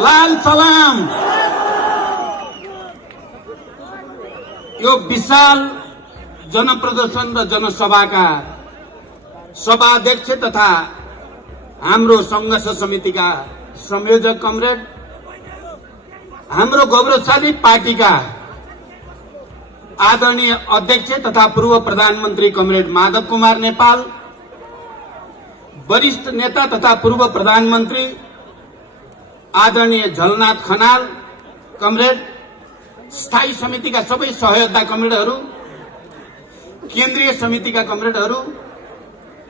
लाल सलाम। यो विशाल जनप्रदर्शन र जनसभाका सभाध्यक्ष तथा हाम्रो संघर्ष समितिका संयोजक कमरेड, हाम्रो गौरवशाली पार्टीका आदरणीय अध्यक्ष तथा पूर्व प्रधानमन्त्री कमरेड माधव कुमार नेपाल, वरिष्ठ नेता तथा पूर्व प्रधानमन्त्री आदरणीय झलनाथ खनाल कमरेड, स्थायी समितिका सबै सहयोद्धा कमरेडहरू, केन्द्रीय समितिका कमरेडहरू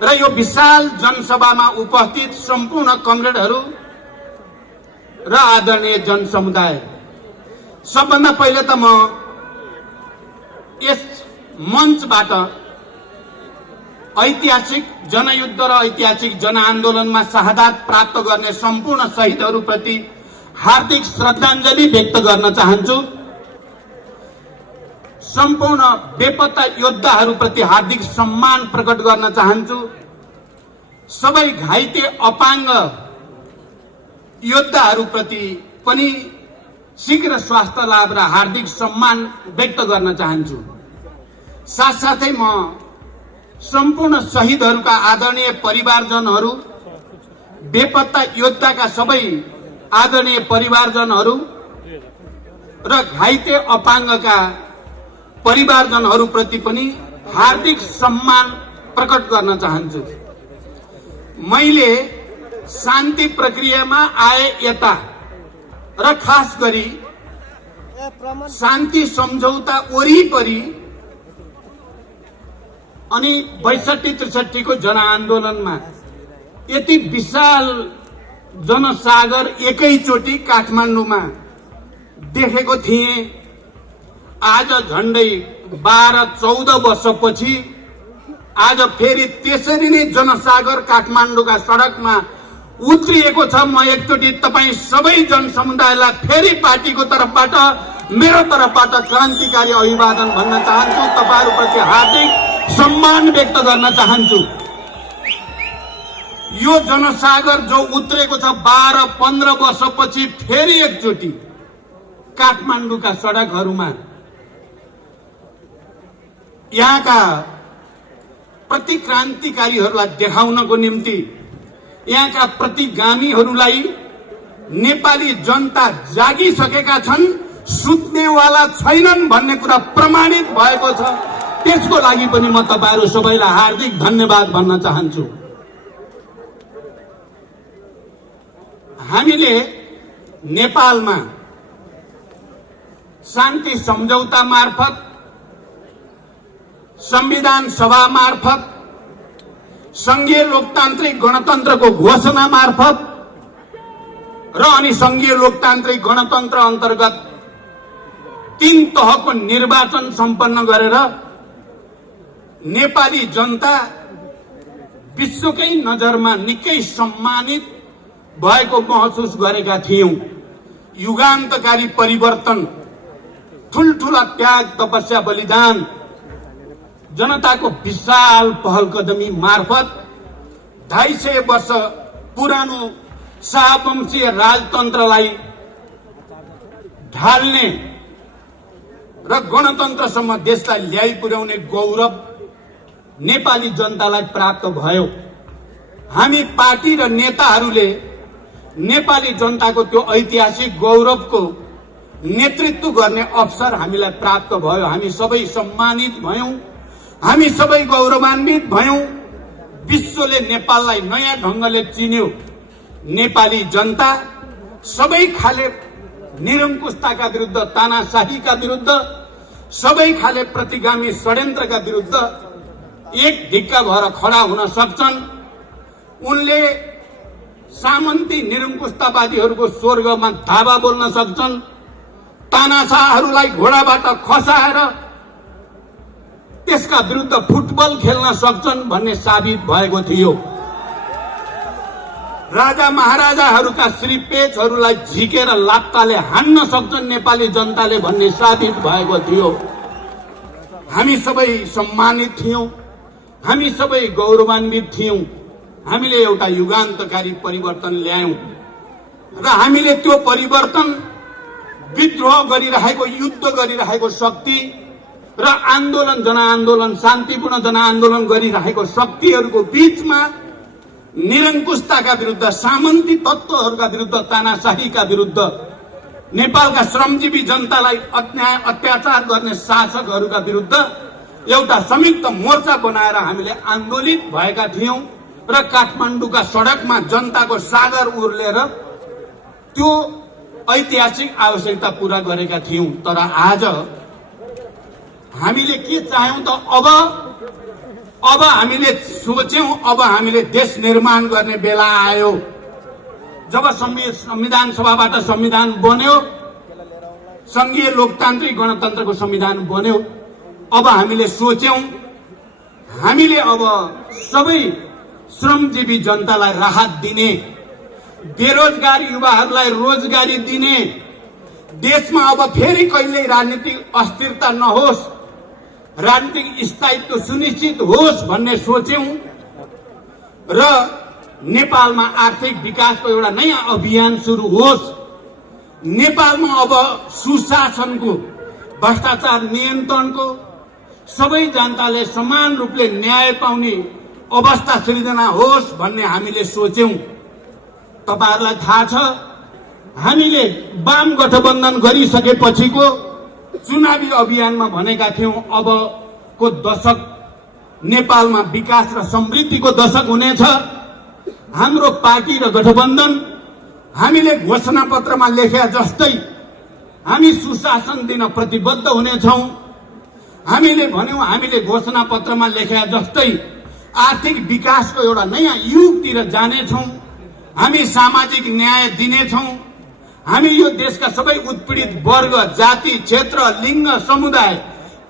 र यो विशाल जनसभामा उपस्थित सम्पूर्ण कमरेडहरू र आदरणीय जनसमुदाय, सबभन्दा पहिले त म यस मञ्चबाट ऐतिहासिक जनयुद्ध र ऐतिहासिक जनआन्दोलनमा शहादत प्राप्त गर्ने सम्पूर्ण शहीदहरूप्रति हार्दिक श्रद्धाञ्जली व्यक्त गर्न चाहन्छु। सम्पूर्ण बेपत्ता योद्धाहरूप्रति हार्दिक सम्मान प्रकट गर्न चाहन्छु। सबै घाइते अपाङ्ग योद्धाहरूप्रति पनि शीघ्र स्वास्थ्य लाभ र हार्दिक सम्मान व्यक्त गर्न चाहन्छु। साथसाथै म सम्पूर्ण शहीदहरूका आदरणीय परिवारजनहरू, बेपत्ता योद्धाका सबै आदरणीय परिवारजनहरू र घाइते अपाङ्गका परिवारजनहरूप्रति पनि हार्दिक सम्मान प्रकट गर्न चाहन्छु। मैले शान्ति प्रक्रियामा आए यता र खास गरी शान्ति सम्झौता वरिपरि अनि 62-63 को जनआन्दोलनमा यति विशाल जनसागर एकैचोटि काठमाडौँमा देखेको थिएँ। आज झण्डै 12-14 वर्षपछि आज फेरि त्यसरी नै जनसागर काठमाडौँका सडकमा उत्रिएको छ। म एकचोटि तपाईँ सबै जनसमुदायलाई फेरि पार्टीको तर्फबाट, मेरो तर्फबाट क्रान्तिकारी अभिवादन भन्न चाहन्छु। तपाईहरूप्रति हार्दिक सम्मान व्यक्त गर्न चाहन्छु। यो जनसागर जो उत्रेको छ 12-15 वर्षपछि फेरि एकचोटि काठमाडौँका सडकहरूमा यहाँका प्रतिक्रान्तिकारीहरूलाई देखाउनको निम्ति, यहाँका प्रतिगामीहरूलाई नेपाली जनता जागिसकेका छन्, सुत्नेवाला छैनन् भन्ने कुरा प्रमाणित भएको छ। त्यसको लागि पनि म तपाईहरू सबैलाई हार्दिक धन्यवाद भन्न चाहन्छु। हामीले नेपालमा शान्ति सम्झौता मार्फत, संविधान सभा मार्फत, संघीय लोकतान्त्रिक गणतन्त्रको घोषणा मार्फत र अनि संघीय लोकतान्त्रिक गणतन्त्र अन्तर्गत 3 तहको निर्वाचन सम्पन्न गरेर नेपाली जनता विश्वकै नजरमा निकै सम्मानित भएको महसुस गरेका थियौं। युगान्तकारी परिवर्तन, ठूलठूला त्याग, तपस्या, बलिदान, जनताको विशाल पहलकदमी मार्फत 250 वर्ष पुरानो शाहवंशीय राजतन्त्रलाई ढाल्ने र गणतन्त्रसम्म देशलाई ल्याइ पुर्याउने गौरव नेपाली जनतालाई प्राप्त भयो। हामी पार्टी र नेताहरूले नेपाली जनताको त्यो ऐतिहासिक गौरवको नेतृत्व गर्ने अवसर हामीलाई प्राप्त भयो। हामी सबै सम्मानित भयौं, हामी सबै गौरवान्वित भयौं। विश्वले नेपाललाई नयाँ ढंगले चिन्यो। नेपाली जनता सबै खाले निरंकुशताका विरुद्ध, तानाशाहीका विरुद्ध, सबै खाले प्रतिगामी षड्यन्त्रका विरुद्ध एक ढिक्का भएर खडा हुन सक्छन्। उनले सामन्ती निरंकुशतावादीहरूको स्वर्गमा धावा बोल्न सक्छन्। तानाशाहहरूलाई घोडाबाट खसाएर त्यसका विरुद्ध फुटबल खेल्न सक्छन् भन्ने साबित भएको थियो। राजा महाराजाहरूका श्रीपेचहरूलाई झिकेर लात्ताले हान्न सक्छन् नेपाली जनताले भन्ने साबित भएको थियो। हामी सबै सम्मानित थियौं, हामी सबै गौरवान्वित थियौं। हामीले एउटा युगान्तकारी परिवर्तन ल्यायौं। र हामीले त्यो परिवर्तन विद्रोह गरिरहेको युद्ध गरिरहेको शक्ति र आन्दोलन जनआन्दोलन शान्तिपूर्ण जनआन्दोलन गरिरहेको शक्तिहरूको बीचमा निरङ्कुशताका विरुद्ध सामन्ती तत्त्वहरूका विरुद्ध तानाशाहीका विरुद्ध नेपालका श्रमजीवी जनतालाई अन्याय अत्याचार गर्ने शासकहरूका विरुद्ध एउटा संयुक्त मोर्चा बनाएर हामीले आन्दोलित भएका थियौं र काठमाडौँका सडकमा जनताको सागर उर्लेर त्यो ऐतिहासिक आवश्यकता पूरा गरेका थियौं। तर आज हामीले के चाह्यौं त अब हामीले सोच्यौं अब हामीले देश निर्माण गर्ने बेला आयो। जब संविधान सभाबाट संविधान बन्यो, संघीय लोकतान्त्रिक गणतन्त्रको संविधान बन्यो, अब हामीले सोच्यौं हामीले अब सबै श्रमजीवी जनतालाई राहत दिने, बेरोजगार युवाहरूलाई रोजगारी दिने, देशमा अब फेरि कहिल्यै राजनीतिक अस्थिरता नहोस्, राजनीतिक स्थायित्व सुनिश्चित होस् भन्ने सोच्यौं र नेपालमा आर्थिक विकासको एउटा नयाँ अभियान सुरु होस्। नेपालमा अब सुशासनको, भ्रष्टाचार नियन्त्रणको, सबै जनताले समान रूपले न्याय पाउने अवस्था सृजना होस् भन्ने हामीले सोच्यौं। तपाईहरुलाई थाहा छ हामीले वाम गठबन्धन गरिसकेपछिको चुनावी अभियानमा भनेका थियौं अबको दशक नेपालमा विकास र समृद्धिको दशक हुनेछ। हाम्रो पार्टी र गठबन्धन हामीले घोषणा पत्रमा लेखे जस्तै हामी सुशासन दिन प्रतिबद्ध हुनेछौं। हामीले भन्यौं हामीले घोषणा पत्रमा लेखे जस्तै आर्थिक विकासको एउटा नयाँ युगतिर जानेछौं, हामी सामाजिक न्याय दिनेछौं, हामी यो देशका सबै उत्पीडित वर्ग, जाति, क्षेत्र, लिङ्ग, समुदाय,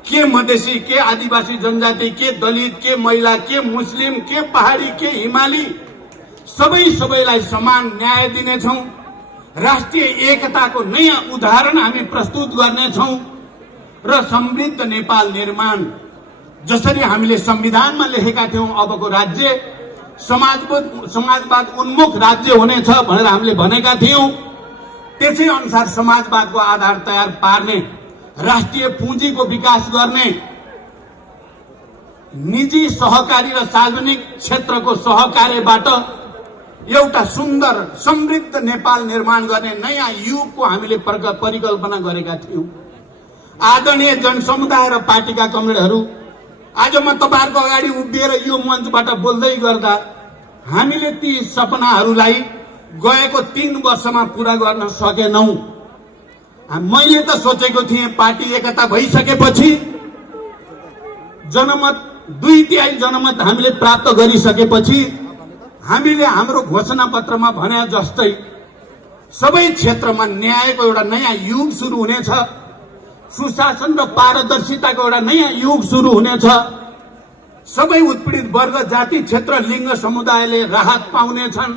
के मधेसी, के आदिवासी जनजाति, के दलित, के महिला, के मुस्लिम, के पहाडी, के हिमाली, सबैलाई समान न्याय दिनेछौं। राष्ट्रिय एकताको नयाँ उदाहरण हामी प्रस्तुत गर्नेछौं र समृद्ध नेपाल निर्माण जसरी हामीले संविधानमा लेखेका थियौं अबको राज्य समाजवाद उन्मुख राज्य हुनेछ भनेर हामीले भनेका थियौं, त्यसै अनुसार समाजवादको आधार तयार पार्ने, राष्ट्रिय पुँजीको विकास गर्ने, निजी सहकारी र सार्वजनिक क्षेत्रको सहकार्यबाट एउटा सुन्दर समृद्ध नेपाल निर्माण गर्ने नयाँ युगको हामीले परिकल्पना गरेका थियौं। आदरणीय जनसमुदाय र पार्टीका कमरेडहरू, आज म तपाईहरुको अगाडि उभिएर यो मञ्चबाट बोल्दै गर्दा हामीले ती सपनाहरूलाई गएको 3 वर्षमा पूरा गर्न सकेनौं। मैले त सोचेको थिएँ पार्टी एकता भइसकेपछि जनमत 2/3 जनमत हामीले प्राप्त गरिसकेपछि हामीले हाम्रो घोषणा पत्रमा भने जस्तै सबै क्षेत्रमा न्यायको एउटा नयाँ युग सुरु हुनेछ, सुशासन र पारदर्शिताको एउटा नयाँ युग सुरु हुनेछ, सबै उत्पीडित वर्ग, जाति, क्षेत्र, लिङ्ग, समुदायले राहत पाउनेछन्।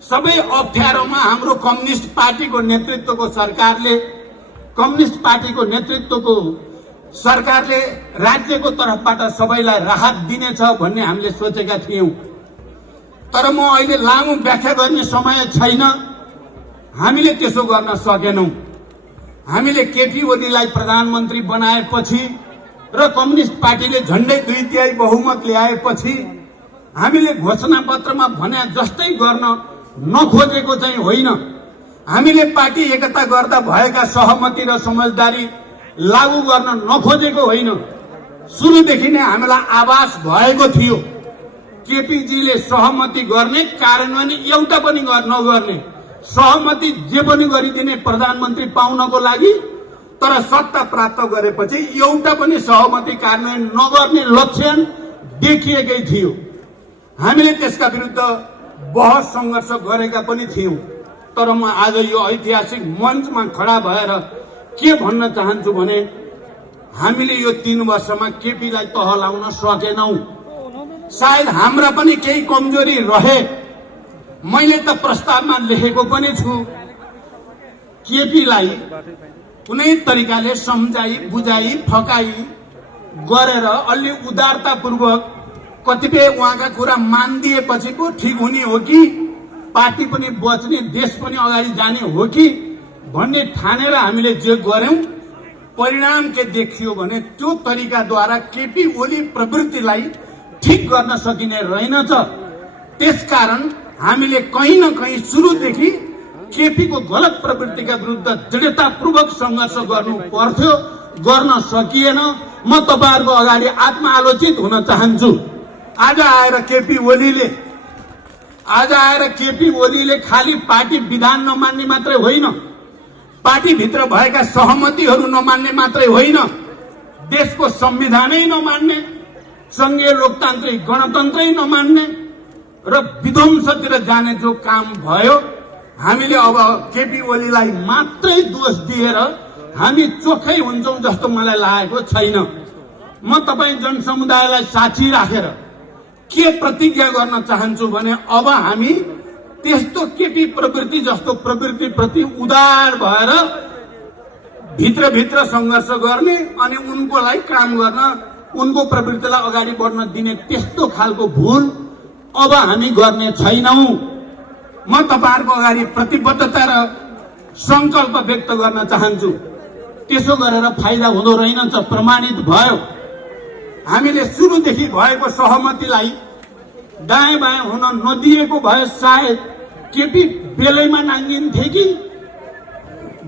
सबै अप्ठ्यारोमा हाम्रो कम्युनिस्ट पार्टीको नेतृत्वको सरकारले राज्यको तर्फबाट सबैलाई राहत दिनेछ भन्ने हामीले सोचेका थियौं। तर म अहिले लामो व्याख्या गर्ने समय छैन, हामीले त्यसो गर्न सकेनौं। हामीले केपी ओलीलाई प्रधानमन्त्री बनाएपछि र कम्युनिस्ट पार्टीले झण्डै 2/3 बहुमत ल्याएपछि हामीले घोषणा पत्रमा भने जस्तै गर्न नखोजेको चाहिँ होइन। हामीले पार्टी एकता गर्दा भएका सहमति र समझदारी लागू गर्न नखोजेको होइन। सुरुदेखि नै हामीलाई आभास भएको थियो केपीजीले सहमति गर्ने, कार्यान्वयन एउटा पनि नगर्ने, सहमति जे पनि गरिदिने प्रधानमन्त्री पाउनको लागि, तर सत्ता प्राप्त गरेपछि एउटा पनि सहमति कार्यान्वयन नगर्ने लक्षण देखिएकै थियो। हामीले त्यसका विरुद्ध बहस संघर्ष गरेका पनि थियौं। तर म आज यो ऐतिहासिक मञ्चमा खडा भएर के भन्न चाहन्छु भने हामीले यो 3 वर्षमा केपीलाई तह लाउन सकेनौं। सायद हाम्रा पनि केही कमजोरी रहे। मैले त प्रस्तावमा लेखेको पनि छु केपीलाई कुनै तरिकाले सम्झाई, बुझाई, फकाई गरेर अलि उदारतापूर्वक कतिपय उहाँका कुरा मानिदिएपछि पो ठीक हुने हो कि पार्टी पनि बच्ने, देश पनि अगाडि जाने हो कि भन्ने ठानेर हामीले जे गर्यौं, परिणाम के देखियो भने त्यो तरिकाद्वारा केपी ओली प्रवृत्तिलाई ठीक गर्न सकिने रहेनछ। त्यसकारण हामीले कहीँ न कहीँ सुरुदेखि केपी को गलत प्रवृत्तिका विरुद्ध दृढतापूर्वक संघर्ष गर्नु पर्थ्यो, गर्न सकिएन। म तपाईहरुको अगाडि आत्मआलोचित हुन चाहन्छु। आज आएर केपी ओलीले खाली पार्टी विधान नमान्ने मात्रै होइन, पार्टी भित्र भएका सहमतिहरू नमान्ने मात्रै होइन, देशको संविधानै नमान्ने, संघीय लोकतान्त्रिक गणतन्त्रै नमान्ने र विध्वंसतिर जाने जो काम भयो, हामीले अब केपी ओलीलाई मात्रै दोष दिएर हामी चोखै हुन्छौं जस्तो मलाई लागेको छैन। म तपाई जनसमुदायलाई साक्षी राखेर के प्रतिज्ञा गर्न चाहन्छु भने अब हामी त्यस्तो केपी प्रवृत्ति जस्तो प्रवृत्ति प्रति उदार भएर भित्र संघर्ष गर्ने अनि उनकोलाई काम गर्न, उनको प्रवृत्तिलाई अगाडि बढ्न दिने त्यस्तो खालको भूल अब हामी गर्ने छैनौं। म तपाईहरुको अगाडि प्रतिबद्धता र संकल्प व्यक्त गर्न चाहन्छु। त्यसो गरेर फाइदा हुँदो रहेनछ, प्रमाणित भयो। हामीले सुरुदेखि भएको सहमतिलाई दायाँ बायाँ हुन नदिएको भए सायद केपी बेलैमा नाङ्गिन्थे कि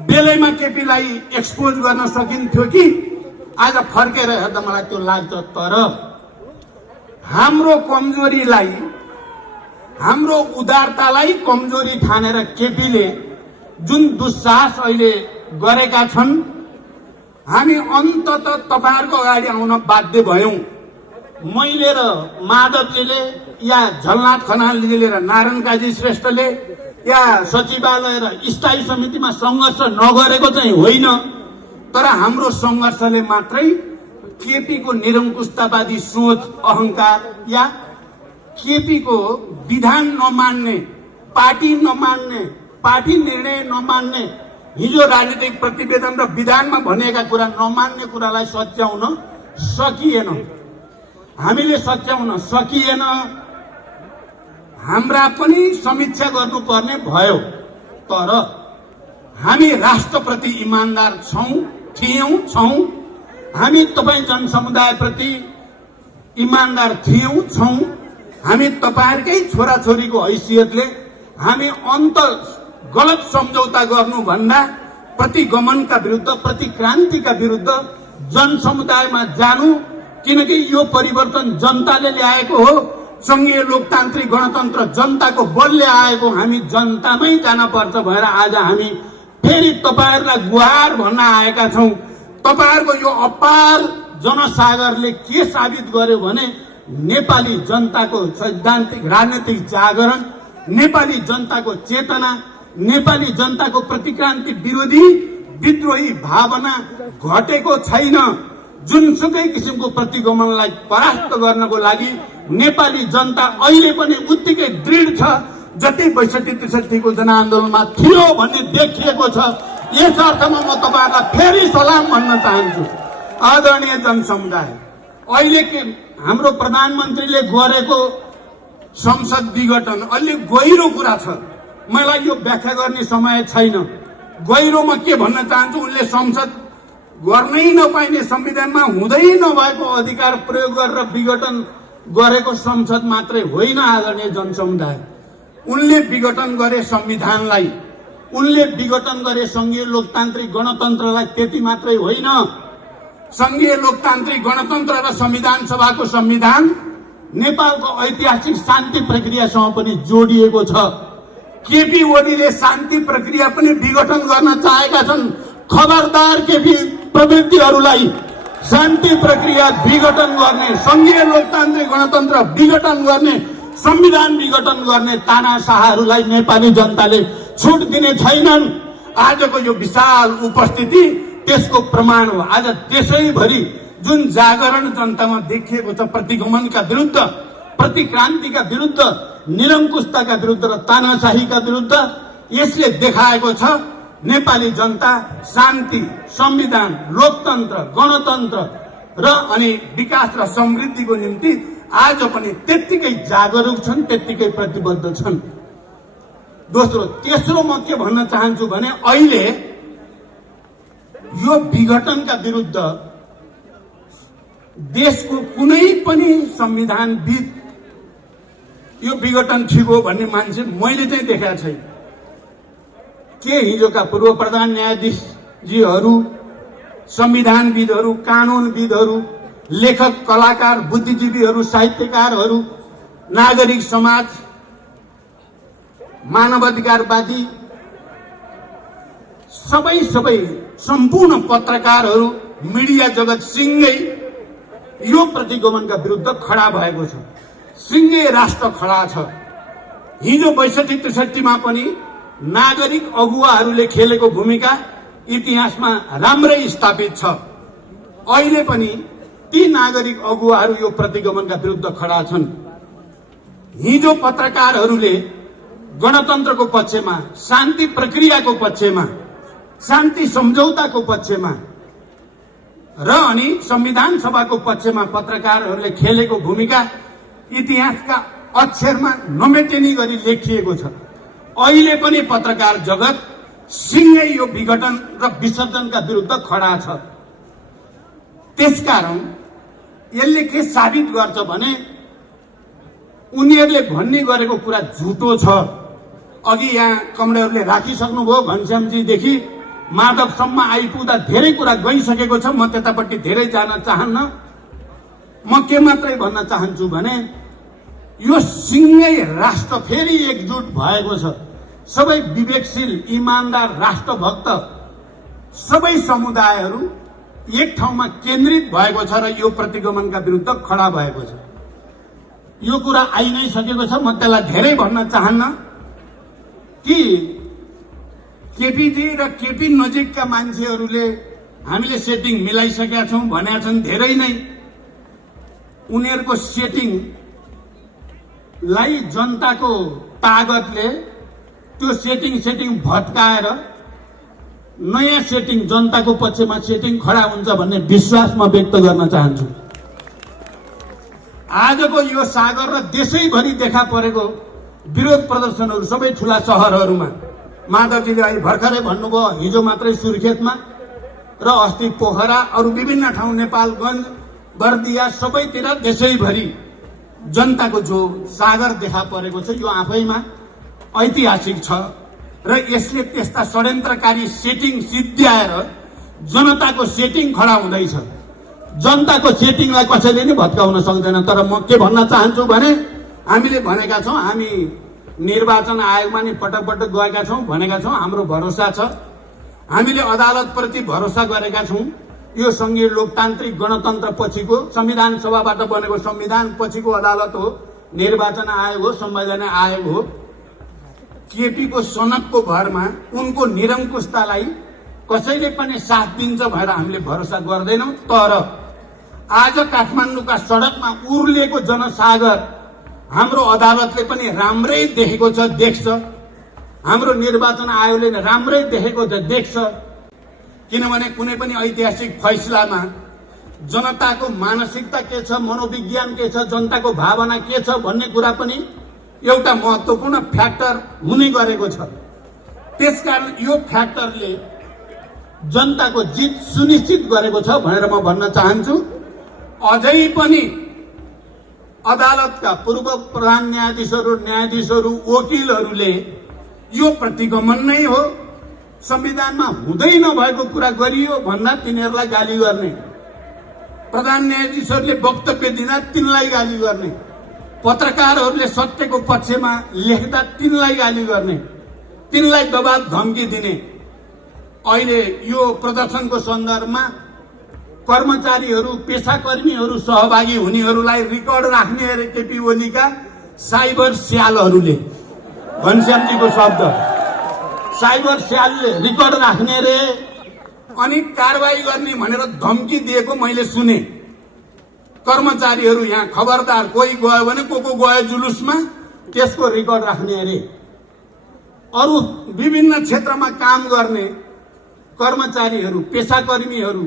बेलैमा केपीलाई एक्सपोज गर्न सकिन्थ्यो कि आज फर्केर हेर्दा मलाई त्यो लाग्छ। तर हाम्रो कमजोरीलाई, हाम्रो उदारतालाई कमजोरी ठानेर केपीले जुन दुस्साहस अहिले गरेका छन्, हामी अन्ततः तपाईहरुको अगाडि आउन बाध्य भयौं। मैले र माधवजीले या झलनाथ खनालजीले र नारायण काजी श्रेष्ठले या सचिवालय र स्थायी समितिमा संघर्ष नगरेको चाहिँ होइन, तर हाम्रो संघर्षले मात्रै केपी को निरंकुशतावादी सोच, अहंकार या केपी को विधान नमान्ने, पार्टी नमान्ने, पार्टी निर्णय नमान्ने, हिजो राजनीतिक प्रतिवेदन र विधानमा भनिएका कुरा नमान्ने कुरालाई सच्याउन सकिएन। हामीले सच्याउन सकिएन। हाम्रा पनि समीक्षा गर्नुपर्ने भयो। तर हामी राष्ट्रप्रति इमानदार छौं। हामी तपाई जनसमुदायप्रति इमानदार छौं। हामी तपाईहरुकै छोराछोरीको हैसियतले हामी गलत सम्झौता गर्नु भन्दा प्रतिगमनका विरुद्ध, प्रतिक्रान्तिका विरुद्ध जनसमुदायमा जानु, किनकि यो परिवर्तन जनताले ल्याएको हो। संघीय लोकतान्त्रिक गणतन्त्र जनताको बलले आएको, हामी जनतामै जान पर्छ भएर आज हामी फेरि तपाईहरुलाई गुहार भन्न आएका छौं। तपाईहरुको यो अपार जनसागरले के साबित गर्यो भने नेपाली जनताको सैद्धान्तिक राजनीतिक जागरण, नेपाली जनताको चेतना, नेपाली जनताको प्रतिक्रान्ति विरोधी विद्रोही भावना घटेको छैन। जुनसुकै किसिमको प्रतिगमनलाई परास्त गर्नको लागि नेपाली जनता अहिले पनि उत्तिकै दृढ छ जति 62-63 को जनआन्दोलनमा थियो भन्ने देखिएको छ। यस अर्थमा म तपाईहरुलाई फेरि सलाम भन्न चाहन्छु। आदरणीय जनसमुदाय, अहिले के हाम्रो प्रधानमन्त्रीले गरेको संसद विघटन अलि गहिरो कुरा छ। मलाई यो व्याख्या गर्ने समय छैन। गहिरोमा के भन्न चाहन्छु, उनले संसद गर्नै नपाइने, संविधानमा हुँदै नभएको अधिकार प्रयोग गरेर विघटन गरेको संसद मात्रै होइन। आदरणीय जनसमुदाय, उनले विघटन गरे संविधानलाई, उनले विघटन गरे संघीय लोकतान्त्रिक गणतन्त्रलाई। त्यति मात्रै होइन, संघीय लोकतान्त्रिक गणतन्त्र र संविधान सभाको संविधान नेपालको ऐतिहासिक शान्ति प्रक्रियासँग पनि जोडिएको छ। केपी ओलीले शान्ति प्रक्रिया पनि विघटन गर्न चाहेका छन्। खबरदार केपी प्रवृत्तिहरूलाई शान्ति प्रक्रिया विघटन गर्ने, संघीय लोकतान्त्रिक गणतन्त्र विघटन गर्ने, संविधान विघटन गर्ने तानाशाहहरूलाई नेपाली जनताले छुट दिने छैनन्। आजको यो विशाल उपस्थिति त्यसको प्रमाण हो। आज देशैभरि जुन जागरण जनतामा देखिएको छ प्रतिगमनका विरुद्ध, प्रतिक्रान्तिका विरुद्ध, निरंकुशताका विरुद्ध र तानाशाहीका विरुद्ध, यसले देखाएको छ नेपाली जनता शान्ति, संविधान, लोकतन्त्र, गणतन्त्र र अनि विकास र समृद्धिको निम्ति आज पनि त्यत्तिकै जागरुक छन्, त्यत्तिकै प्रतिबद्ध छन्। दोस्रो तेस्रो म के भन्न चाहन्छु भने अहिले यो विघटनका विरुद्ध देशको कुनै पनि संविधानविद यो विघटन ठिक हो भन्ने मान्छे मैले चाहिँ देखाएको छैन। के हिजोका पूर्व प्रधान न्यायाधीशजीहरू, संविधानविदहरू, कानुनविदहरू, लेखक, कलाकार, बुद्धिजीवीहरू, साहित्यकारहरू, नागरिक समाज, मानवाधिकारवादी सबै सम्पूर्ण पत्रकारहरू, मिडिया जगत सिंगै यो प्रतिगमनका विरुद्ध खडा भएको छ। सिंगै राष्ट्र खडा छ। हिजो 62-63 मा पनि नागरिक अगुवाहरूले खेलेको भूमिका इतिहासमा राम्रै स्थापित छ। अहिले पनि ती नागरिक अगुवाहरू यो प्रतिगमनका विरुद्ध खडा छन्। हिजो पत्रकारहरूले गणतन्त्रको पक्षमा, शान्ति प्रक्रियाको पक्षमा, शान्ति सम्झौताको पक्षमा र अनि संविधान सभाको पक्षमा पत्रकारहरूले खेलेको भूमिका इतिहासका अक्षरमा नमेटिने गरी लेखिएको छ। अहिले पनि पत्रकार जगत सिंगै यो विघटन र विसर्जनका विरुद्ध खडा छ। त्यसकारण यसले के साबित गर्छ भने उनीहरूले भन्ने गरेको कुरा झुटो छ। अघि यहाँ कमरेडहरूले राखिसक्नुभयो, घनश्यामजीदेखि माधवसम्म आइपुग्दा धेरै कुरा गइसकेको छ। म त्यतापट्टि धेरै जान चाहन्न। म के मात्रै भन्न चाहन्छु भने यो सिंगै राष्ट्र फेरि एकजुट भएको छ। सबै विवेकशील, इमानदार, राष्ट्रभक्त सबै समुदायहरू एक ठाउँमा केन्द्रित भएको छ र यो प्रतिगमनका विरुद्ध खडा भएको छ। यो कुरा आइ नै सकेको छ। म त्यसलाई धेरै भन्न चाहन्न कि केपीजी र केपी नजिकका मान्छेहरूले हामीले सेटिङ मिलाइसकेका छौं भनेका छन्। धेरै नै उनीहरूको सेटिङलाई जनताको तागतले त्यो सेटिङ भत्काएर नयाँ सेटिङ, जनताको पक्षमा सेटिङ खडा हुन्छ भन्ने विश्वास म व्यक्त गर्न चाहन्छु। आजको यो सागर र देशैभरि देखा परेको विरोध प्रदर्शनहरू सबै ठूला शहरहरूमा, माधवजीले अहिले भर्खरै भन्नुभयो, हिजो मात्रै सुर्खेतमा र अस्ति पोखरा, अरू विभिन्न ठाउँ नेपालगञ्ज, बर्दिया, सबैतिर देशैभरि जनताको जो सागर देखा परेको छ यो आफैमा ऐतिहासिक छ र यसले त्यस्ता षड्यन्त्रकारी सेटिङ सिद्ध्याएर जनताको सेटिङ खडा हुँदैछ। जनताको सेटिङलाई कसैले नै भत्काउन सक्दैन। तर म के भन्न चाहन्छु भने हामीले भनेका छौं, हामी निर्वाचन आयोगमा नि पटक पटक गएका छौं, भनेका छौं हाम्रो भरोसा छ। हामीले अदालतप्रति भरोसा गरेका छौं। यो संघीय लोकतान्त्रिक गणतन्त्र पछिको, संविधान सभाबाट बनेको संविधान पछिको अदालत हो, निर्वाचन आयोग हो, संवैधानिक आयोग हो। केपीको सनकको भरमा उनको निरङ्कुशतालाई कसैले पनि साथ दिन्छ भनेर हामीले भरोसा गर्दैनौं। तर आज काठमाडौँका सडकमा उर्लेको जनसागर हाम्रो अदालतले पनि राम्रै देखेको छ, देख्छ। हाम्रो निर्वाचन आयोगले राम्रै देखेको छ, देख्छ। किनभने कुनै पनि ऐतिहासिक फैसलामा जनताको मानसिकता के छ, मनोविज्ञान के छ, जनताको भावना के छ भन्ने कुरा पनि एउटा महत्त्वपूर्ण फ्याक्टर हुने गरेको छ। त्यसकारण यो फ्याक्टरले जनताको जित सुनिश्चित गरेको छ भनेर म भन्न चाहन्छु। अझै पनि अदालतका पूर्व प्रधान न्यायाधीशहरू, वकिलहरूले यो प्रतिगमन नै हो, संविधानमा हुँदै नभएको कुरा गरियो भन्दा तिनीहरूलाई गाली गर्ने, प्रधान न्यायाधीशहरूले वक्तव्य दिँदा तिनलाई गाली गर्ने, पत्रकारहरूले सत्यको पक्षमा लेख्दा तिनलाई गाली गर्ने, तिनलाई दबाब धम्की दिने। अहिले यो प्रदर्शनको सन्दर्भमा कर्मचारीहरू, पेशाकर्मीहरू सहभागी हुनेहरूलाई रिकर्ड राख्ने अरे केपी ओलीका साइबर स्यालहरूले, घनश्यामजीको शब्द, साइबर स्यालले रिकर्ड राख्ने रे अनि कारबाही गर्ने भनेर धम्की दिएको मैले सुने। कर्मचारीहरू यहाँ खबरदार, कोही गयो भने को गयो जुलुसमा त्यसको रिकर्ड राख्ने अरे। अरू विभिन्न क्षेत्रमा काम गर्ने कर्मचारीहरू, पेशाकर्मीहरू,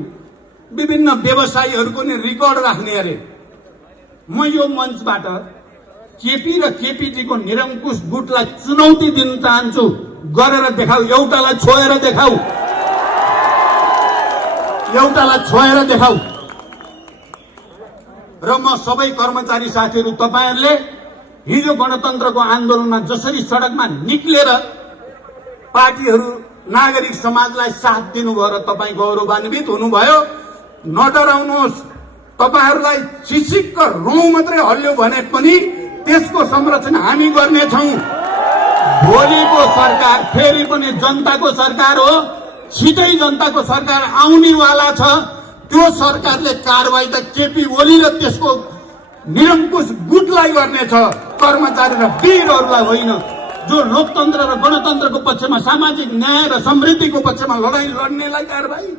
विभिन्न व्यवसायीहरूको नि रिकर्ड राख्ने अरे। म यो मञ्चबाट केपी र केपीजीको निरङ्कुश गुटलाई चुनौती दिन चाहन्छु। गरेर देखाऊ, एउटालाई छोएर देखाऊ, एउटालाई छोएर देखाऊ। र म सबै कर्मचारी साथीहरू, तपाईहरुले हिजो गणतन्त्रको आन्दोलनमा जसरी सडकमा निक्लेर पार्टीहरू नागरिक समाजलाई साथ दिनुभयो र तपाई गौरवान्वित हुनुभयो। नडराउनुहोस्, तपाईहरुलाई चिसिक्क रौँ मात्रै हल्यो भने पनि त्यसको संरक्षण हामी गर्नेछौं। भोलिको सरकार फेरि पनि जनताको सरकार हो, छिटै जनताको सरकार आउनेवाला छ। त्यो सरकारले कारबाही त केपी ओली र त्यसको निरङ्कुश गुटलाई गर्नेछ, कर्मचारी र वीरहरूलाई होइन। जो लोकतन्त्र र गणतन्त्रको पक्षमा, सामाजिक न्याय र समृद्धिको पक्षमा लडाईँ लड्नेलाई कारबाही,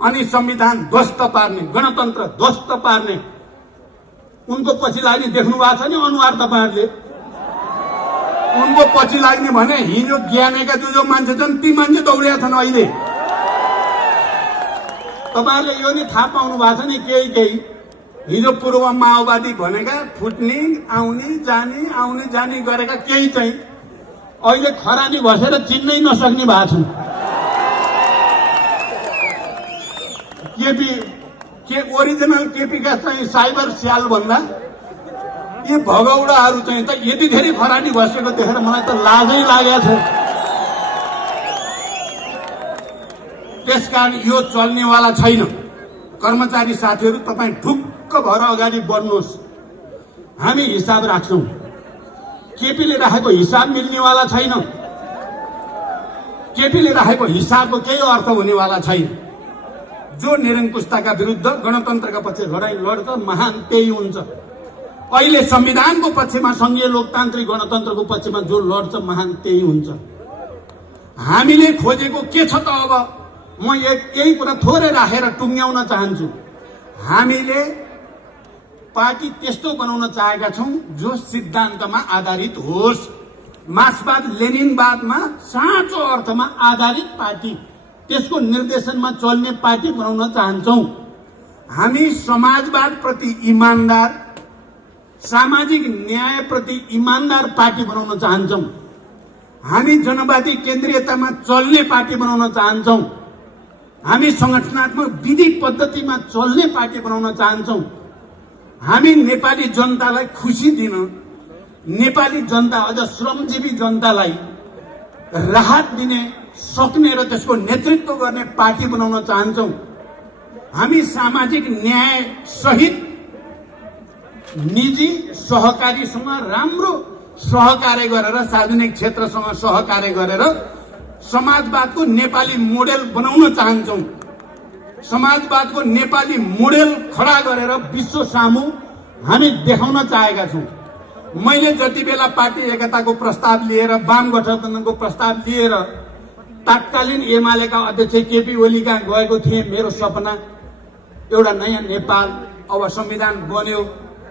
अनि संविधान ध्वस्त पार्ने, गणतन्त्र ध्वस्त पार्ने उनको पछि लाग्ने देख्नु भएको छ नि अनुहार तपाईहरुले। उनको पछि लाग्ने भने हिजो ज्ञानेका जो मान्छे छन् ती मान्छे दौडिया छन् अहिले। तपाईहरुले यो नि थाहा पाउनु भएको छ नि केही हिजो पूर्व माओवादी भनेका फुट्ने आउने जाने गरेका केही चाहिँ अहिले खरानी बसेर चिन्नै नसक्ने भएको छन्। केपी के ओरिजिनल केपी का चाहिँ साइबर स्याल भन्दा यी भगौडाहरू चाहिँ त यति धेरै खरानी बसेको देखेर मलाई त लाजै लागेको छ। त्यसकारण यो चल्नेवाला छैन। कर्मचारी साथीहरू, तपाईं ढुक्क भएर अगाडि बढ्नुहोस्। हामी हिसाब राख्छौं। केपीले राखेको हिसाब मिल्नेवाला छैन। केपीले राखेको हिसाबको केही अर्थ हुनेवाला छैन। जो निरङ्कुशताका विरुद्ध गणतन्त्रका पक्ष लडाईँ लड्छ महान त्यही हुन्छ। अहिले संविधानको पक्षमा, संघीय लोकतान्त्रिक गणतन्त्रको पक्षमा जो लड्छ महान त्यही हुन्छ। हामीले खोजेको के छ त? अब म यही कुरा थोरै राखेर टुङ्ग्याउन चाहन्छु। हामीले पार्टी त्यस्तो बनाउन चाहेका छौं जो सिद्धान्तमा आधारित होस्। मार्क्सवाद लेनिनवादमा साँचो अर्थमा आधारित पार्टी, त्यसको निर्देशनमा चल्ने पार्टी बनाउन चाहन्छौं। हामी समाजवाद प्रति इमानदार, सामाजिक न्याय प्रति इमानदार पार्टी बनाउन चाहन्छौं। हामी जनवादी केन्द्रीयतामा चल्ने पार्टी बनाउन चाहन्छौं। हामी संगठनात्मक विधि पद्धतिमा चल्ने पार्टी बनाउन चाहन्छौं। हामी नेपाली जनतालाई खुशी दिन, नेपाली जनता अझ श्रमजीवी जनतालाई राहत दिने सक्ने र त्यसको नेतृत्व गर्ने पार्टी बनाउन चाहन्छौं। हामी सामाजिक न्याय सहित निजी सहकारीसँग राम्रो सहकार्य गरेर, सार्वजनिक क्षेत्रसँग सहकार्य गरेर समाजवादको नेपाली मोडेल बनाउन चाहन्छौं। समाजवादको नेपाली मोडेल खडा गरेर विश्व सामु हामी देखाउन चाहेका छौं। मैले जति बेला पार्टी एकताको प्रस्ताव लिएर, वाम गठबन्धनको प्रस्ताव लिएर तत्कालीन एमालेका अध्यक्ष केपी ओली कहाँ गएको थिएँ, मेरो सपना एउटा नयाँ नेपाल, अब संविधान बन्यो,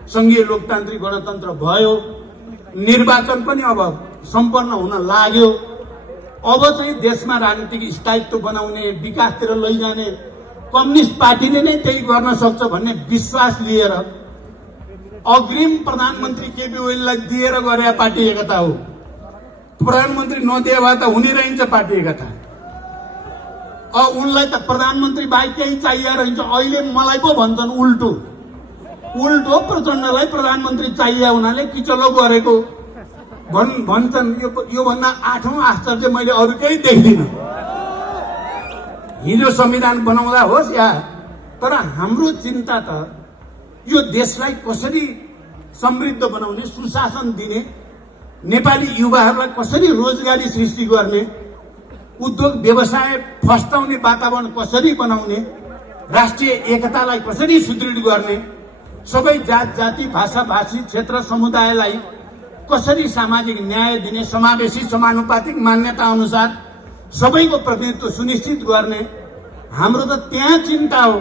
संघीय लोकतान्त्रिक गणतन्त्र भयो, निर्वाचन पनि अब सम्पन्न हुन लाग्यो, अब चाहिँ देशमा राजनीतिक स्थायित्व बनाउने, विकासतिर लैजाने कम्युनिस्ट पार्टीले नै त्यही गर्न सक्छ भन्ने विश्वास लिएर अग्रिम प्रधानमन्त्री केपी ओलीलाई दिएर गरे पार्टी एकता हो। प्रधानमन्त्री नदिए भए त हुने रहन्छ पार्टी एकता। उनलाई त प्रधानमन्त्री बाहेक केही चाहिए रहन्छ। अहिले मलाई पो भन्छन् उल्टो प्रचण्डलाई प्रधानमन्त्री चाहिए हुनाले किचलो गरेको भन्छन्। यो भन्दा 8औं आश्चर्य मैले अरु केही देख्दिनँ। हिजो संविधान बनाउँदा होस् या, तर हाम्रो चिन्ता त यो देशलाई कसरी समृद्ध बनाउने, सुशासन दिने, नेपाली युवाहरूलाई कसरी रोजगारी सृष्टि गर्ने, उद्योग व्यवसाय फस्टाउने वातावरण कसरी बनाउने, राष्ट्रिय एकतालाई कसरी सुदृढ गर्ने, सबै जात जाति भाषा भाषी क्षेत्र समुदायलाई कसरी सामाजिक न्याय दिने, समावेशी समानुपातिक मान्यता अनुसार सबैको प्रतिनिधित्व सुनिश्चित गर्ने, हाम्रो त त्यहाँ चिन्ता हो।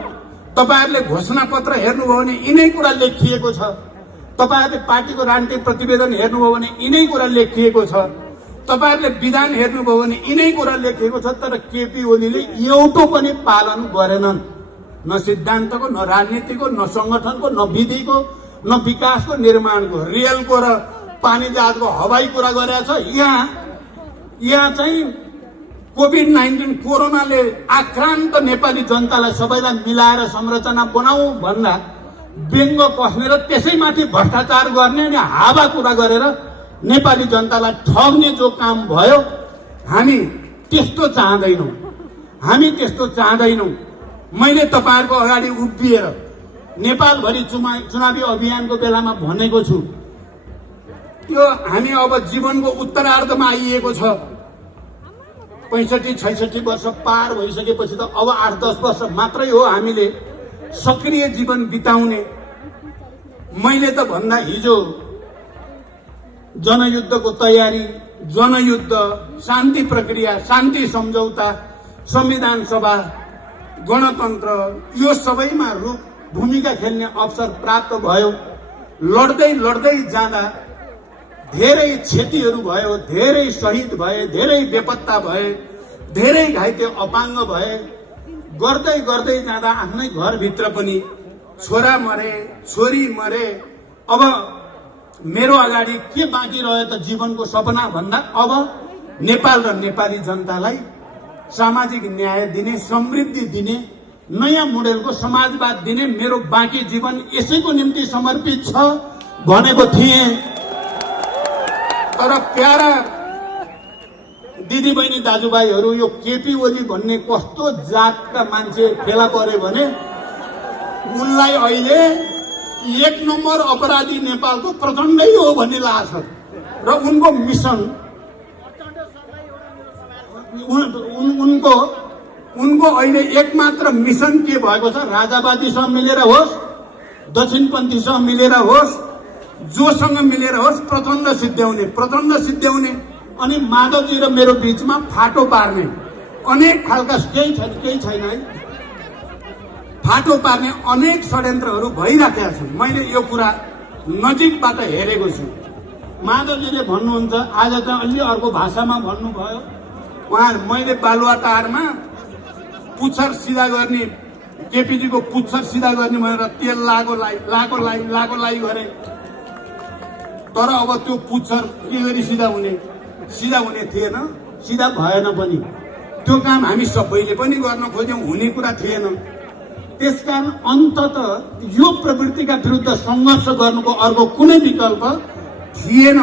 तपाईहरुले घोषणा पत्र हेर्नुभयो भने यिनै कुरा लेखिएको छ। तपाईहरुले पार्टीको राजनीतिक प्रतिवेदन हेर्नुभयो भने यिनै कुरा लेखिएको छ। तपाईहरुले विधान हेर्नुभयो भने यिनै कुरा लेखिएको छ। तर केपी ओलीले एउटो पनि पालन गरेनन्। न सिद्धान्तको, न राजनीतिको, न संगठनको, न विधिको, न विकासको निर्माणको, रेलको र पानी जहाजको, हवाई कुरा गरेको छ। यहाँ चाहिँ कोभिड-19 कोरोनाले आक्रान्त नेपाली जनतालाई सबैलाई मिलाएर संरचना बनाऊ भन्दा व्यङ्ग कस्ने र त्यसैमाथि भ्रष्टाचार गर्ने अनि हावा कुरा गरेर नेपाली जनतालाई ठग्ने जो काम भयो, हामी त्यस्तो चाहदैनौँ। मैले तपाईहरुको अगाडि उभिएर नेपालभरि चुनावी अभियानको बेलामा भनेको छु, यो हामी अब जीवनको उत्तरार्धमा आइएको छ। 65-66 वर्ष पार भइसकेपछि त अब 8-10 वर्ष मात्रै हो हामीले सक्रिय जीवन बिताउने। मैले त भन्दा हिजो जनयुद्धको तयारी, जनयुद्ध, शान्ति प्रक्रिया, शान्ति सम्झौता, संविधान सभा, गणतन्त्र, यो सबैमा भूमिका खेल्ने अवसर प्राप्त भयो। लड्दै जाँदा धेरै क्षतिहरू भयो, धेरै शहीद भए, धेरै बेपत्ता भए, धेरै घाइते अपाङ्ग भए। गर्दै जाँदा आफ्नै घरभित्र पनि छोरा मरे, छोरी मरे। अब मेरो अगाडि के बाँकी रह्यो त जीवनको सपना भन्दा अब नेपाल र नेपाली जनतालाई सामाजिक न्याय दिने, समृद्धि दिने, नयाँ मोडेलको समाजवाद दिने मेरो बाँकी जीवन यसैको निम्ति समर्पित छ भनेको थिएँ। तर प्यारा दिदीबहिनी दाजुभाइहरू, यो केपी ओली भन्ने कस्तो जातका मान्छे फेला परे भने उनलाई अहिले 1 नम्बर अपराधी नेपालको प्रचण्डै हो भन्ने लाग्छ। र उनको मिसन, उनको अहिले एकमात्र मिसन के भएको छ? राजावादीसँग मिलेर होस्, दक्षिणपन्थीसँग मिलेर होस्, जोसँग मिलेर होस् प्रचण्ड सिद्ध्याउने अनि माधवजी र मेरो बीचमा फाटो पार्ने। अनेक खालका केही छैन है, फाटो पार्ने अनेक षड्यन्त्रहरू भइराखेका छन्। मैले यो कुरा नजिकबाट हेरेको छु। माधवजीले भन्नुहुन्छ, आज चाहिँ अलि अर्को भाषामा भन्नुभयो, उहाँ मैले बालुवाटारमा पुच्छर सिधा गर्ने, केपीजीको पुच्छर सिधा गर्ने भनेर तेल लाको लाई गरे। तर अब त्यो पुच्छर के गरी सिधा हुने थिएन, सिधा भएन पनि। त्यो काम हामी सबैले पनि गर्न खोज्यौं, हुने कुरा थिएन। त्यसकारण अन्ततः यो प्रवृत्तिका विरुद्ध संघर्ष गर्नुको अर्को कुनै विकल्प थिएन।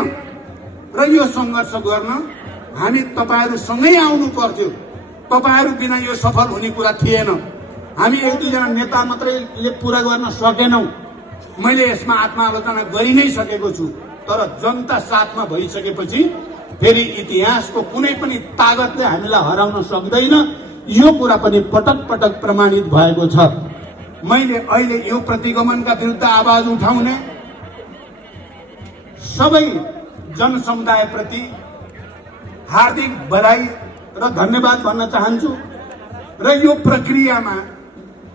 र यो संघर्ष गर्न हामी तपाईहरुसँगै आउनु पर्थ्यो। तपाईहरु बिना यो सफल हुने कुरा थिएन। हामी 1-2 जना नेता मात्रैले पूरा गर्न सकेनौं। मैले यसमा आत्मालोचना गरि नै सकेको छु। तर जनता साथमा भइसकेपछि फेरि इतिहासको कुनै पनि ताकतले हामीलाई हराउन सक्दैन। यो कुरा पनि पटक पटक प्रमाणित भएको छ। मैले अहिले यो प्रतिगमनका विरुद्ध आवाज उठाउने सबै जनसमुदाय प्रति हार्दिक बधाई र धन्यवाद भन्न चाहन्छु। र यो प्रक्रियामा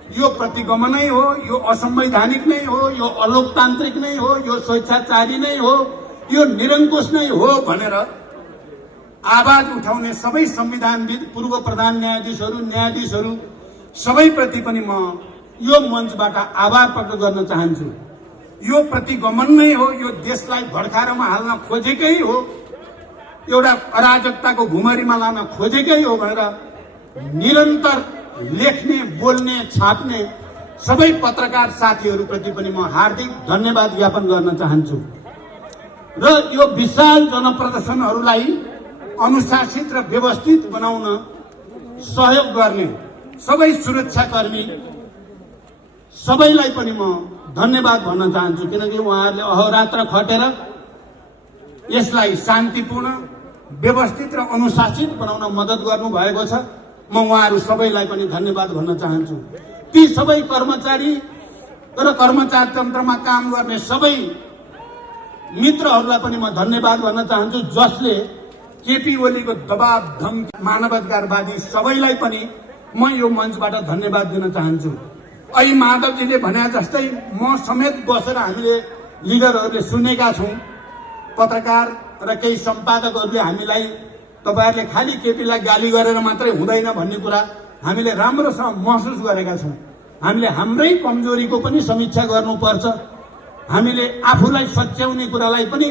यो प्रतिगमनै हो, यो असंवैधानिक नै हो, यो अलोकतान्त्रिक नै हो, यो स्वेच्छाचारी नै हो, यो निरङ्कुश नै हो भनेर आवाज उठाउने सबै संविधानविद, पूर्व प्रधान न्यायाधीशहरू सबैप्रति पनि म यो मञ्चबाट आभार प्रकट गर्न चाहन्छु। यो प्रतिगमन नै हो, यो देशलाई भड्कारमा हाल्न खोजेकै हो, एउटा अराजकताको घुमरीमा लान खोजेकै हो भनेर निरन्तर लेख्ने, बोल्ने, छाप्ने सबै पत्रकार साथीहरूप्रति पनि म हार्दिक धन्यवाद ज्ञापन गर्न चाहन्छु। र यो विशाल जनप्रदर्शनहरूलाई अनुशासित र व्यवस्थित बनाउन सहयोग गर्ने सबै सुरक्षाकर्मी सबैलाई पनि म धन्यवाद भन्न चाहन्छु। किनकि उहाँहरूले अहोरात्र खटेर यसलाई शान्तिपूर्ण, व्यवस्थित र अनुशासित बनाउन मद्दत गर्नु भएको छ। म उहाँहरू सबैलाई पनि धन्यवाद भन्न चाहन्छु। ती सबै कर्मचारी र कर्मचारी तन्त्रमा काम गर्ने सबै मित्रहरूलाई पनि म धन्यवाद भन्न चाहन्छु, जसले केपी ओलीको दबाव, धम्की, मानवाधिकारवादी सबैलाई पनि म यो मञ्चबाट धन्यवाद दिन चाहन्छु। अहिले माधवजीले भने जस्तै म समेत बसेर हामीले लिडरहरूले सुनेका छौं, पत्रकार र केही सम्पादकहरूले हामीलाई तपाईहरुले खाली केपीलाई गाली गरेर मात्रै हुँदैन भन्ने कुरा हामीले राम्रोसँग महसुस गरेका छौं। हामीले हाम्रै कमजोरीको पनि समीक्षा गर्नुपर्छ। हामीले आफूलाई सच्याउने कुरालाई पनि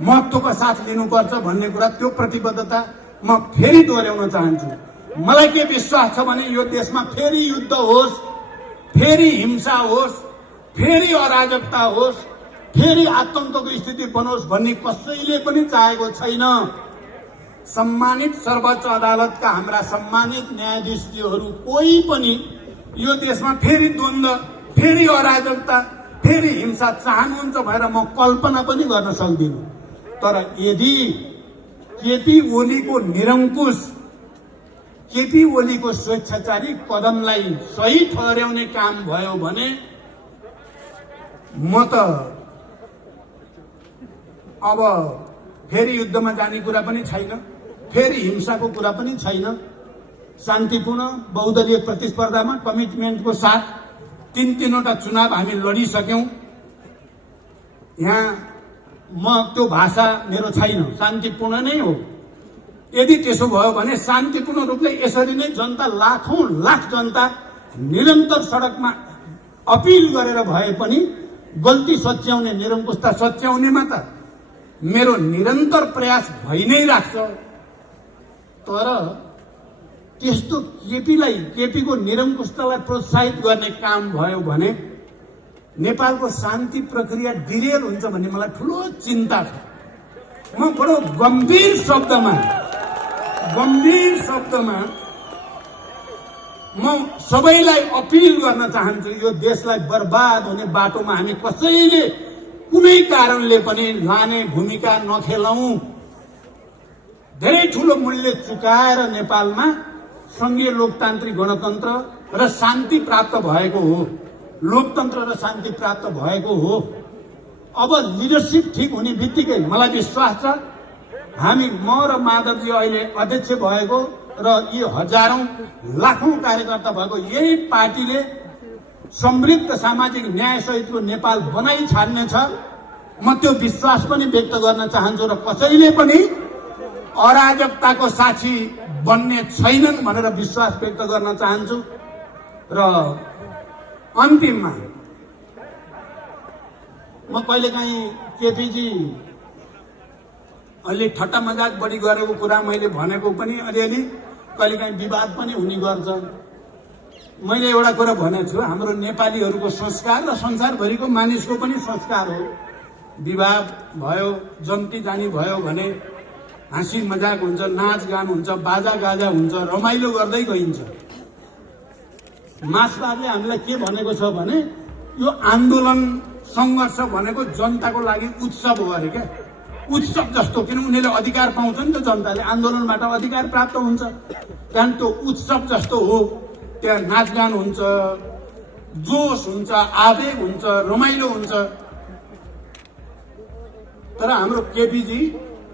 महत्त्वको साथ लिनुपर्छ भन्ने कुरा, त्यो प्रतिबद्धता म फेरि दोहोर्याउन चाहन्छु। मलाई के विश्वास छ भने यो देशमा फेरि युद्ध होस्, फेरि हिंसा होस्, फेरि अराजकता होस्, फेरि आतंकको स्थिति बनोस् भन्ने कसैले पनि चाहेको छैन। सम्मानित सर्वोच्च अदालतका हाम्रा सम्मानित न्यायाधीशजीहरू कोही पनि यो देशमा फेरि द्वन्द्व, फेरि अराजकता, फेरि हिंसा चाहनुहुन्छ भनेर म कल्पना पनि गर्न सक्दिनँ। तर यदि केपी ओलीको निरङ्कुश, केपी ओलीको स्वेच्छाचारी कदमलाई सही ठहर्याउने काम भयो भने म त अब फेरि युद्धमा जाने कुरा पनि छैन, फेरि हिंसाको कुरा पनि छैन। शान्तिपूर्ण बहुदलीय प्रतिस्पर्धामा कमिटमेन्टको साथ तीनवटा चुनाव हामी लडिसक्यौं। यहाँ म त्यो भाषा मेरो छैन, शान्तिपूर्ण नै हो। यदि त्यसो भयो भने शान्तिपूर्ण रूपले यसरी नै जनता, लाखौं लाख जनता निरन्तर सडकमा अपिल गरेर भए पनि गल्ती सच्याउने, निरङ्कुशता सच्याउनेमा त मेरो निरन्तर प्रयास भइ नै राख्छ। तर त्यस्तो केपीको निरङ्कुशतालाई प्रोत्साहित गर्ने काम भयो भने नेपालको शान्ति प्रक्रिया डिरेल हुन्छ भन्ने मलाई ठुलो चिन्ता छ। म बडो गम्भीर शब्दमा म सबैलाई अपिल गर्न चाहन्छु, यो देशलाई बर्बाद हुने बाटोमा हामी कसैले कुनै कारणले पनि लाने भूमिका नखेलौं। धेरै ठूलो मूल्य चुकाएर नेपालमा संघीय लोकतान्त्रिक गणतन्त्र र शान्ति प्राप्त भएको हो, लोकतन्त्र र शान्ति प्राप्त भएको हो। अब लिडरशिप ठीक हुने बित्तिकै मलाई विश्वास छ हामी, म र माधवजी अहिले अध्यक्ष भएको र यी हजारौं लाखौं कार्यकर्ता भएको यही पार्टीले समृद्ध सामाजिक न्याय सहितको नेपाल बनाइ छाड्नेछ। म त्यो विश्वास पनि व्यक्त गर्न चाहन्छु र कसैले पनि अराजकताको साक्षी बन्ने छैनन् भनेर विश्वास व्यक्त गर्न चाहन्छु। र अन्तिममा म कहिलेकाहीँ केपीजी अहिले ठट्टा मजाक बढी गरेको कुरा मैले भनेको पनि अलिअलि कहिलेकाहीँ विवाद पनि हुने गर्छ। मैले एउटा कुरा भनेको छु, हाम्रो नेपालीहरूको संस्कार र संसारभरिको मानिसको पनि संस्कार हो, विवाद भयो, जन्ती जानी भयो भने हाँसी मजाक हुन्छ, नाचगान हुन्छ, बाजा गाजा हुन्छ, रमाइलो गर्दै गइन्छ। मार्क्सवादले हामीलाई के भनेको छ भने यो आन्दोलन संघर्ष भनेको जनताको लागि उत्सव हो अरे क्या, उत्सव जस्तो। किन उनीहरूले अधिकार पाउँछ नि त, जनताले आन्दोलनबाट अधिकार प्राप्त हुन्छ। त्यहाँ त्यो उत्सव जस्तो हो, त्यहाँ नाचगान हुन्छ, जोस हुन्छ, आवेग हुन्छ, रमाइलो हुन्छ। तर हाम्रो केपीजी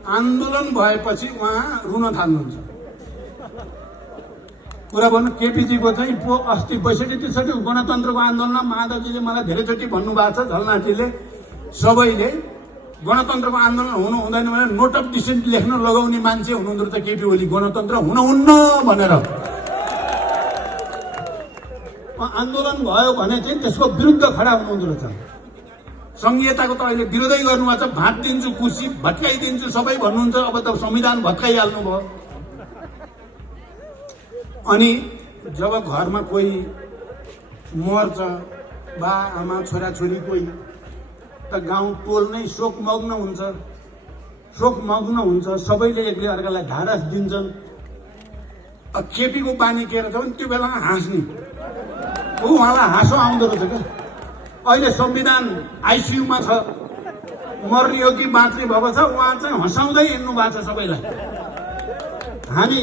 आन्दोलन भएपछि उहाँ रुन थाल्नुहुन्छ। कुरा भन्नु, केपीजीको चाहिँ अस्ति 62-63 गणतन्त्रको आन्दोलनमा माधवजीले मलाई धेरैचोटि भन्नुभएको छ, झलनाथजीले, सबैले गणतन्त्रको आन्दोलन हुनु हुँदैन भने नोट अफ डिसेन्ट लेख्न लगाउने मान्छे हुनुहुँदो रहेछ केपी ओली, गणतन्त्र हुनुहुन्न भनेर। आन्दोलन भयो भने चाहिँ त्यसको विरुद्ध खडा हुनुहुँदो रहेछ। संघीयताको त अहिले विरोधै गर्नुभएको छ, भात दिन्छु, कुर्सी भत्काइदिन्छु सबै भन्नुहुन्छ। अब त संविधान भत्काइहाल्नु भयो। अनि जब घरमा कोही मर्छ, बा आमा छोराछोरी कोही, त गाउँ टोल नै शोकमग्न हुन्छ। सबैले एकले अर्कालाई ढाडस दिन्छन्। केपीको बानी के रहेछ भने त्यो बेलामा हाँस्ने, उहाँलाई हाँसो आउँदो रहेछ क्या। अहिले संविधान आइसियुमा छ, मर्ने हो कि बाँच्ने भएको छ, उहाँ चाहिँ हँसाउँदै हिँड्नु भएको छ सबैलाई। हामी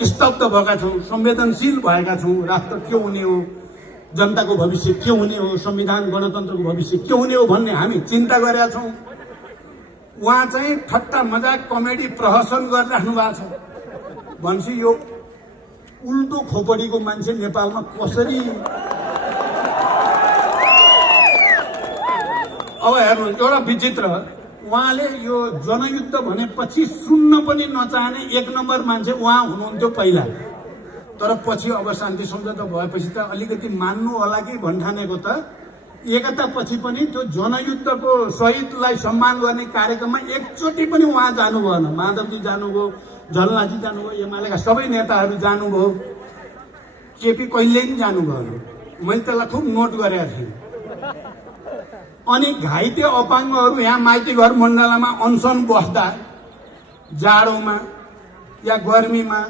स्तब्ध भएका छौँ, संवेदनशील भएका छौँ। राष्ट्र के हुने हो, जनताको भविष्य के हुने हो, संविधान गणतन्त्रको भविष्य के हुने हो भन्ने हामी चिन्ता गरेका छौँ। उहाँ चाहिँ ठट्टा मजाक कमेडी प्रहसन गरिराख्नु भएको छ। भनेपछि यो उल्टो खोपडीको मान्छे नेपालमा कसरी। अब हेर्नु, एउटा विचित्र, उहाँले यो जनयुद्ध भनेपछि सुन्न पनि नचाहने 1 नम्बर मान्छे उहाँ हुनुहुन्थ्यो पहिला। तर पछि अब शान्ति सम्झौता भएपछि त अलिकति मान्नु होला कि भन्ठानेको त एकतापछि पनि त्यो जनयुद्धको शहीदलाई सम्मान गर्ने कार्यक्रममा एकचोटि पनि उहाँ जानु भएन। माधवजी जानुभयो, झलनाथजी जानुभयो, एमालेका सबै नेताहरू जानुभयो, केपी कहिल्यै पनि जानु भएन। मैले त्यसलाई खुब नोट गरेको थिएँ। अनि घाइते अपाङ्गहरू यहाँ माइती घर मण्डलामा अनसन बस्दा जाडोमा या गर्मीमा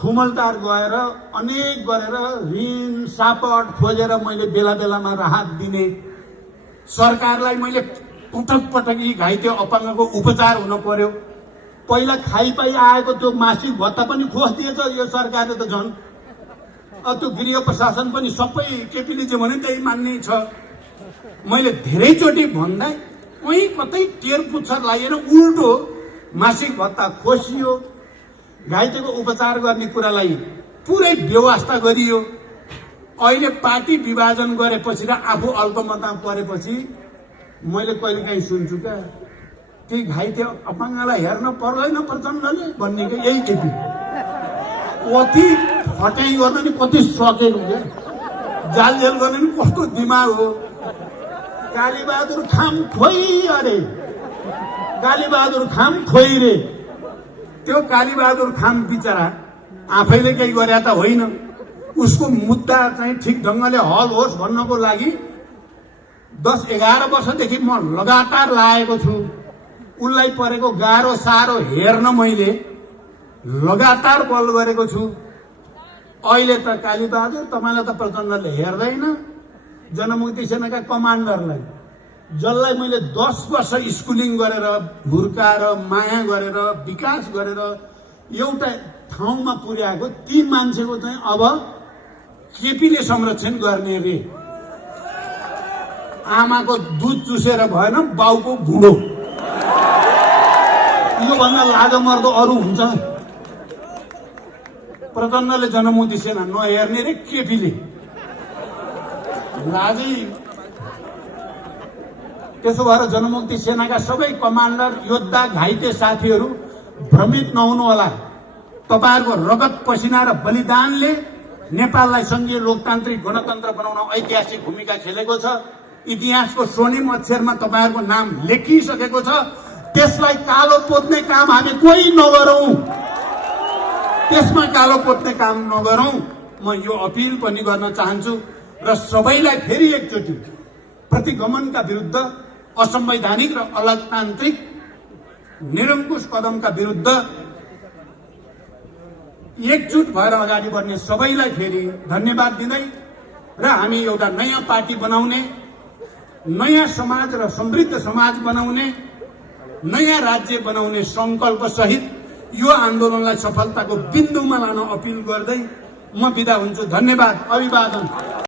खुमलटार गएर अनेक गरेर ऋण सापट खोजेर मैले बेला बेलामा राहत दिने, सरकारलाई मैले पटक पटक यी घाइते अपाङ्गको उपचार हुन पर्यो। पहिला खाइपाई आएको त्यो मासिक भत्ता पनि खोजिदिएछ यो सरकारले त झन्। त्यो गृह प्रशासन पनि सबै केपीले जे भने त्यही मान्ने छ। मैले धेरैचोटि भन्दा कहीँ कतै टेर पुच्छर लागेर उल्टो मासिक भत्ता खोसियो, घाइतेको उपचार गर्ने कुरालाई पुरै व्यवस्था गरियो। अहिले पार्टी विभाजन गरेपछि र आफू अल्पमतमा परेपछि मैले कहिलेकाहीँ सुन्छु क्या, ती घाइते अपाङ्गलाई हेर्न पर्दैन प्रचण्डले भन्ने क्या। यही केपी कति फटाइ गर्न नि कति सकेको क्या, जालझेल गर्ने नि कस्तो दिमाग हो। कालीबहादुर खाम खोइ अरे, कालीबहादुर खाम खोइ रे। त्यो कालीबहादुर खाम बिचरा आफैले केही गरे त होइन, उसको मुद्दा चाहिँ ठिक ढङ्गले हल होस् भन्नको लागि 10-11 वर्षदेखि म लगातार लागेको छु। उसलाई परेको गाह्रो साह्रो हेर्न मैले लगातार बल गरेको छु। अहिले त कालीबहादुर तपाईँलाई त प्रचण्डले हेर्दैन, जनमुक्ति सेनाका कमान्डरलाई, जसलाई मैले 10 वर्ष स्कुलिङ गरेर हुर्काएर माया गरेर विकास गरेर एउटा ठाउँमा पुर्याएको, ती मान्छेको चाहिँ अब केपीले संरक्षण गर्ने रे। आमाको दुध चुसेर भएन, बाउको बुढो। योभन्दा लाजमर्दो अरू हुन्छ? प्रचण्डले जनमुक्ति सेना नहेर्ने रे केपीले। लाजै। त्यसो भएर जनमुक्ति सेनाका सबै कमान्डर, योद्धा, घाइते साथीहरू भ्रमित नहुनु होला। तपाईहरुको रगत पसिना र बलिदानले नेपाललाई संघीय लोकतान्त्रिक गणतन्त्र बनाउन ऐतिहासिक भूमिका खेलेको छ। इतिहासको स्वर्णिम अक्षरमा तपाईहरुको नाम लेखिसकेको छ। त्यसलाई कालो पोत्ने काम हामी कोही नगरौं, त्यसमा कालो पोत्ने काम नगरौं। म यो अपिल पनि गर्न चाहन्छु र सबैलाई फेरि एकचोटि प्रतिगमनका विरुद्ध, असंवैधानिक र अलोकतान्त्रिक निरंकुश कदमका विरुद्ध एकजुट भएर अगाडि बढ्ने सबैलाई फेरि धन्यवाद दिँदै र हामी एउटा नयाँ पार्टी बनाउने, नयाँ समाज र समृद्ध समाज बनाउने, नयाँ राज्य बनाउने संकल्प सहित यो आन्दोलनलाई सफलताको बिन्दुमा लान अपिल गर्दै म बिदा हुन्छु। धन्यवाद, अभिवादन।